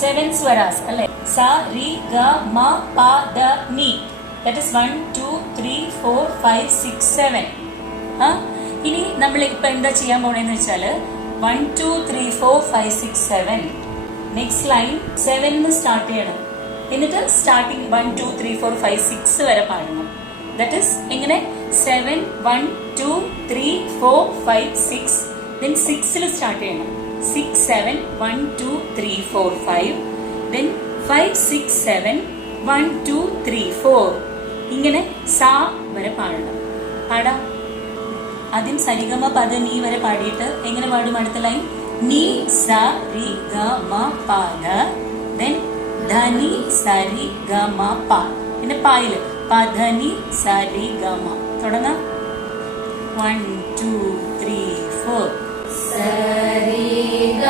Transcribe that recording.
7 swaras alle. Sa, ri, ga, ma, pa, da, ni. That is 1, 2, 3, 4, 5, 6, 7. ഇനി നമ്മൾ ഇപ്പൊ എന്താ ചെയ്യാൻ പോണെന്ന് വെച്ചാല് 1, 2, 3, 4, 5, 6, 7. നെക്സ്റ്റ് ലൈൻ 7 സ്റ്റാർട്ട് ചെയ്യണം. എന്നിട്ട് സ്റ്റാർട്ടിങ് 1, 2, 3, 4, 5, 6 വരെ പാടണം. ദാറ്റ് ഇസ് എങ്ങനെ 7, 1, 2, 3, 4, 5, 6. then 6 സ്റ്റാർട്ട് ചെയ്യണം. 6, 7, 1, 2, 3, 4, 5. then 5, 6, 7, 1, 2, 3, 4. ഇങ്ങനെ സാ വരെ പാടണം. പാടാം. ആദ്യം സരിഗമ പദ നീ വരെ പാടിയിട്ട് എങ്ങനെ പാടും? അടുത്ത ലൈൻ നീ സ രി ഗ മ പ ധ. then ധനി സരി ഗ മ പ. പിന്നെ പായില് പധനി സരി ഗ മ. തുടങ്ങാം. 1, 2, 3, 4. സരി ഗ